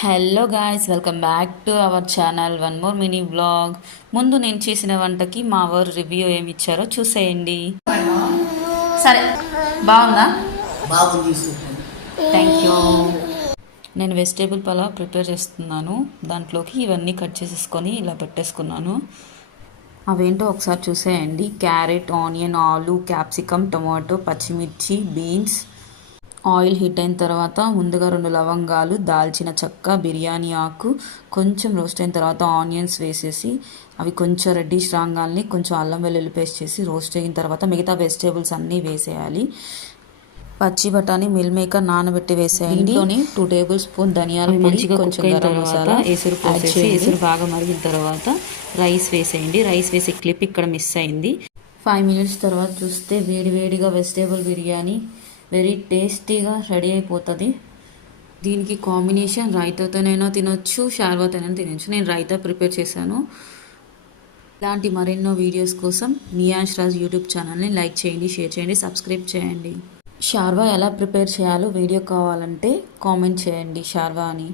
Hello guys, welcome back to our channel. One more mini vlog. ముందు నేను చేసిన వంటకి మా వారు రివ్యూ ఏమి ఇచ్చారో చూసేయండి. సరే, బాగుందా? బాగుంది. Thank you. నేను వెజిటేబుల్ పలావ్ ప్రిపేర్ చేస్తున్నాను. దాంట్లోకి ఇవన్నీ కట్ చేసేసుకొని ఇలా పెట్టేసుకున్నాను. అవేంటో ఒకసారి చూసేయండి. క్యారెట్, ఆనియన్, ఆలు, క్యాప్సికమ్, టొమాటో, పచ్చిమిర్చి, బీన్స్. ఆయిల్ హీట్ అయిన తర్వాత ముందుగా 2 లవంగాలు, దాల్చిన చెక్క, బిర్యానీ ఆకు, కొంచెం రోస్ట్ అయిన తర్వాత ఆనియన్స్ వేసేసి అవి కొంచెం రెడ్డిష్ రాగాల్ని కొంచెం అల్లం వెల్లుల్లి పేస్ట్ చేసి రోస్ట్ అయిన తర్వాత మిగతా వెజిటేబుల్స్ అన్నీ వేసేయాలి. పచ్చి బఠానీ మిల్ మేకర్ నానబెట్టి వేసేయండి. దీంట్లోని 2 టేబుల్ స్పూన్ ధనియాల పొడి, కొంచెం గరం మసాలా, ఎసురు పోసేసి ఎసురు బాగా మరిగిన తర్వాత రైస్ వేసేయండి. రైస్ వేసే క్లిప్ ఇక్కడ మిస్ అయింది. 5 మినిట్స్ తర్వాత చూస్తే వేడివేడిగా వెజిటేబుల్ బిర్యానీ వెరీ టేస్టీగా రెడీ అయిపోతుంది. దీనికి కాంబినేషన్ రైతాతోనైనా తినొచ్చు, షార్వాతోనైనా తినొచ్చు. నేను రైతా ప్రిపేర్ చేశాను. ఇలాంటి మరెన్నో వీడియోస్ కోసం నియాష్ రాజ్ యూట్యూబ్ ఛానల్ని లైక్ చేయండి, షేర్ చేయండి, సబ్స్క్రైబ్ చేయండి. షార్వా ఎలా ప్రిపేర్ చేయాలో వీడియో కావాలంటే కామెంట్ చేయండి షార్వా అని.